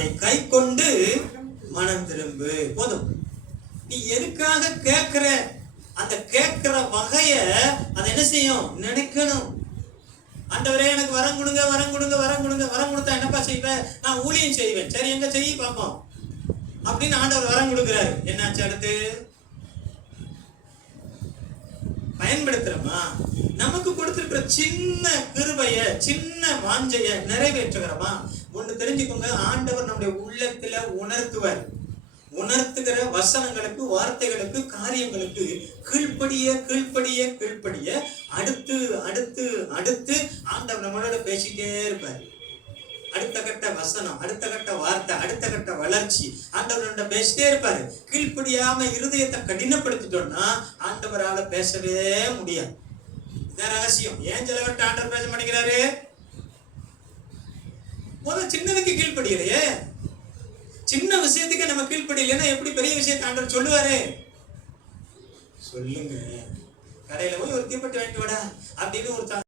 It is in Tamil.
அதை கை கொண்டு மனம் திரும்பு. போதும். நீ எதுக்காக கேட்கிற அந்த கேட்கிற வகைய அதை என்ன செய்யும்? நினைக்கணும். ஆண்டவரே எனக்கு வரம் கொடுங்க, வரம் கொடுங்க, வரம் கொடுங்க. வரம் கொடுத்தா என்னப்பா செய்வேன்? நான் ஊழியம் செய்வேன். சரி, எங்க செய்ய பார்ப்போம் அப்படின்னு ஆண்டவர் வரம் கொடுக்கிறாரு. என்னாச்சு அடுத்து? பயன்படுத்துறோமா? நமக்கு கொடுத்திருக்கிற சின்ன கிருபைய, சின்ன வாஞ்சைய நிறைவேற்றுகிறோமா? ஒண்ணு தெரிஞ்சுக்கோங்க, ஆண்டவர் நம்முடைய உள்ளத்துல உணர்த்துகிற வசனங்களுக்கு, வார்த்தைகளுக்கு, காரியங்களுக்கு கீழ்ப்படிய கீழ்ப்படிய கீழ்ப்படிய அடுத்து அடுத்து அடுத்து ஆண்டவர் நம்மளோட பேசிட்டே இருப்பார். அடுத்த கட்ட வசனம், அடுத்த கட்ட வார்த்தை, அடுத்த கட்ட வளர்ச்சி ஆண்டவரோட பேசிட்டே இருப்பாரு. கீழ்ப்படியாம இருதயத்தை கடினப்படுத்திட்டோம்னா ஆண்டவரால பேசவே முடியாது. இதான் ரகசியம். ஏன் சில கட்ட ஆண்டவர் பேச மாட்டேங்கிறாரு? முதல் சின்னதுக்கு கீழ்ப்படியலையே. சின்ன விஷயத்துக்கு நம்ம கீழ்ப்படியலைன்னா எப்படி பெரிய விஷயத்தை ஆண்டவர் சொல்லுவாரு? சொல்லுங்க, கடையில போய் ஒரு தீப்பெட்டி வாங்கிட்டு வாடா அப்படின்னு ஒரு